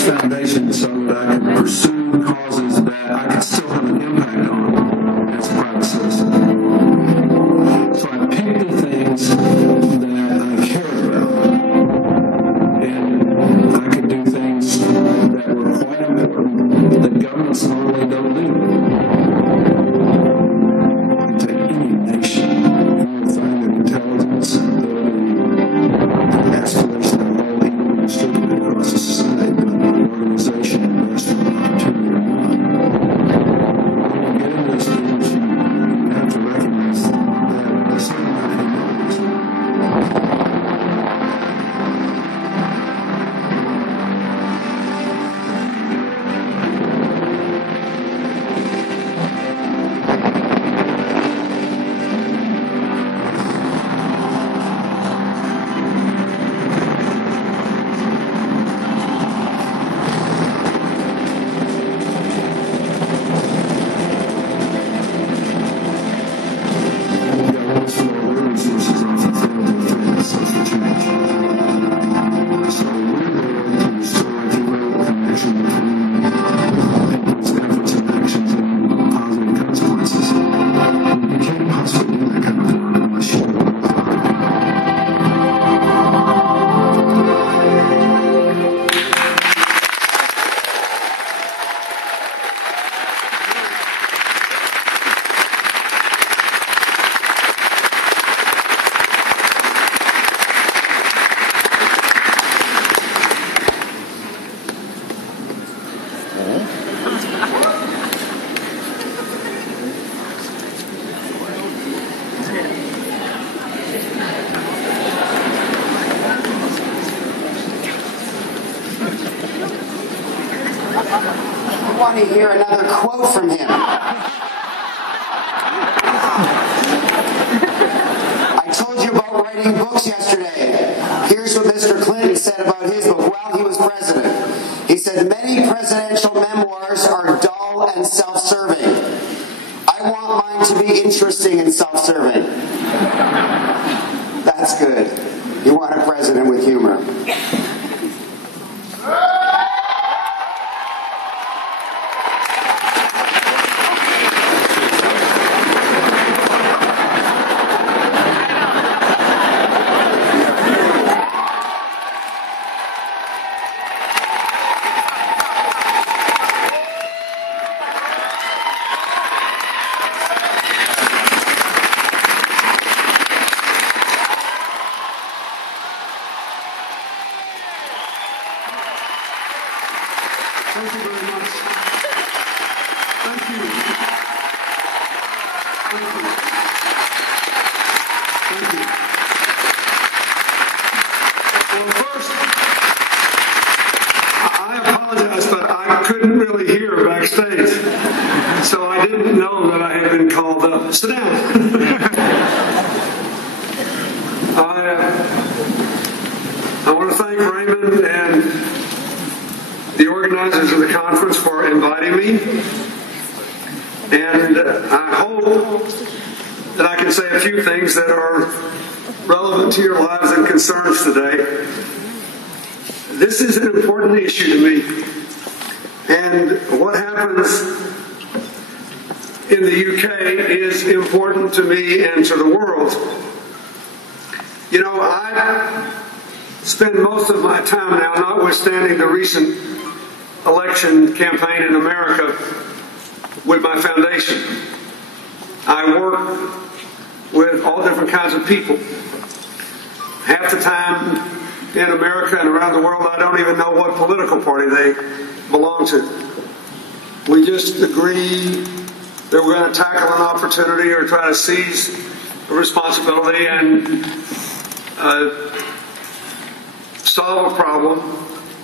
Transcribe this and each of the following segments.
this foundation so that I could pursue causes that I could still have an impact on as a private citizen. So I picked the things that I cared about, and I could do things that were quite important that governments normally don't do. You take any nation, you will find that intelligence, ability, aspiration are all equally distributed across the society, but the organization and investment opportunity are not. When you get into this business, you have to recognize that a certain amount of humility. I want to hear another quote from him. I told you about writing books yesterday. Here's what Mr. Clinton said about his book while he was president. He said, many presidential memoirs are dull and self-serving. I want mine to be interesting and self-serving. That's good. You want a president with humor. Thank you very much. Thank you. Thank you. Thank you. Well, first, I apologize, but I couldn't really hear backstage, so I didn't know that I had been called up. Sit down. I want to thank Raymond and the organizers of the conference for inviting me, and I hope that I can say a few things that are relevant to your lives and concerns today. This is an important issue to me, and what happens in the UK is important to me and to the world. You know, I spend most of my time now, notwithstanding the recent election campaign in America, with my foundation. I work with all different kinds of people. Half the time in America and around the world, I don't even know what political party they belong to. We just agree that we're going to tackle an opportunity or try to seize a responsibility and solve a problem.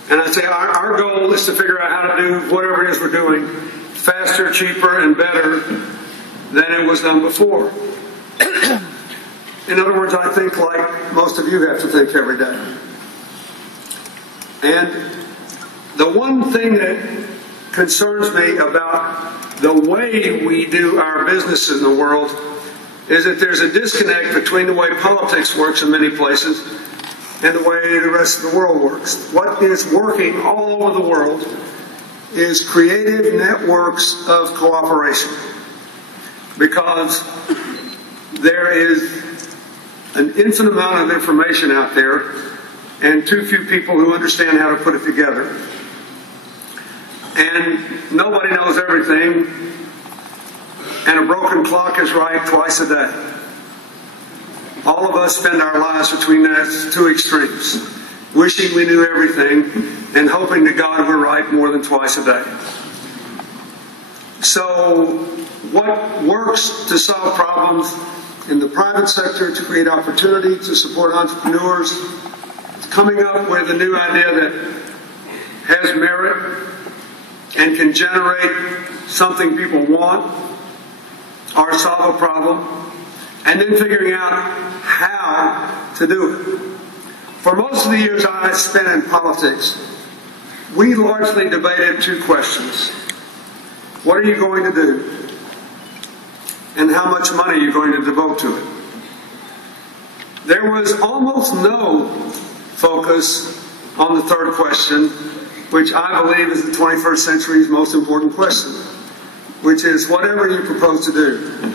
And I'd say our goal is to figure out how to do whatever it is we're doing faster, cheaper, and better than it was done before. In other words, I think like most of you have to think every day. And the one thing that concerns me about the way we do our business in the world is that there's a disconnect between the way politics works in many places and the way the rest of the world works. What is working all over the world is creative networks of cooperation, because there is an infinite amount of information out there and too few people who understand how to put it together. And nobody knows everything, and a broken clock is right twice a day. All of us spend our lives between those two extremes, wishing we knew everything and hoping to God we're right more than twice a day. So what works to solve problems in the private sector, to create opportunity, to support entrepreneurs, coming up with a new idea that has merit and can generate something people want or solve a problem, and then figuring out how to do it. For most of the years I spent in politics, we largely debated two questions. What are you going to do? And how much money are you going to devote to it? There was almost no focus on the third question, which I believe is the 21st century's most important question, which is whatever you propose to do,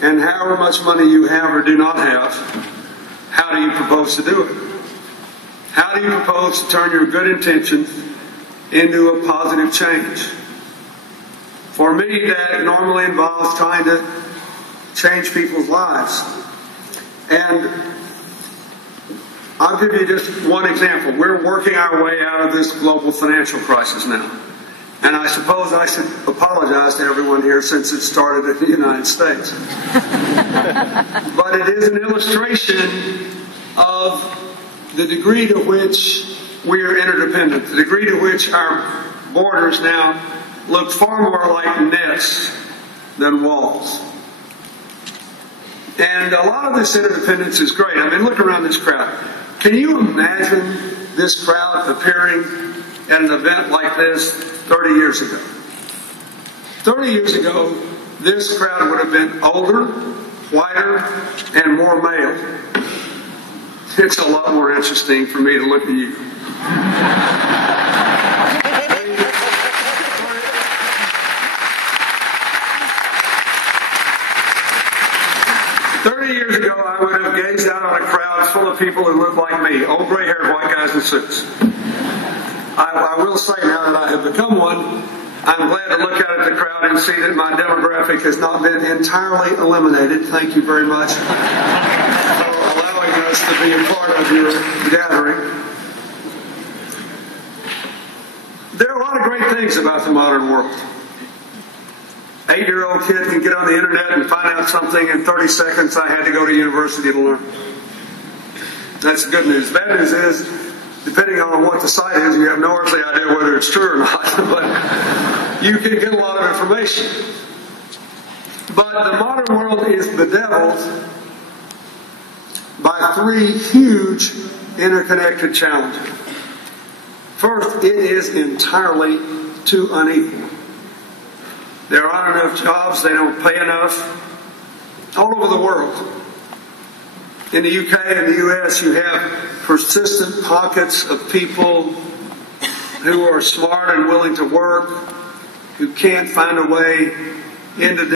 and however much money you have or do not have, how do you propose to do it? How do you propose to turn your good intentions into a positive change? For me, that normally involves trying to change people's lives. And I'll give you just one example. We're working our way out of this global financial crisis now. And I suppose I should apologize to everyone here since it started in the United States. But it is an illustration of the degree to which we are interdependent, the degree to which our borders now look far more like nets than walls. And a lot of this interdependence is great. I mean, look around this crowd. Can you imagine this crowd appearing at an event like this 30 years ago? 30 years ago, this crowd would have been older, whiter, and more male. It's a lot more interesting for me to look at you. 30 years ago, I would have gazed out on a crowd full of people who looked like me, old gray-haired white guys in suits. I will say now that I have become one, I'm glad to look out at the crowd and see that my demographic has not been entirely eliminated. Thank you very much for allowing us to be a part of your gathering. There are a lot of great things about the modern world. 8-year-old kid can get on the internet and find out something in 30 seconds I had to go to university to learn. That's the good news. The bad news is, depending on what the site is, you have no earthly idea whether it's true or not, but you can get a lot of information. But the modern world is bedeviled by three huge interconnected challenges. First, it is entirely too unequal. There aren't enough jobs, they don't pay enough. All over the world. In the UK and the US, you have persistent pockets of people who are smart and willing to work, who can't find a way into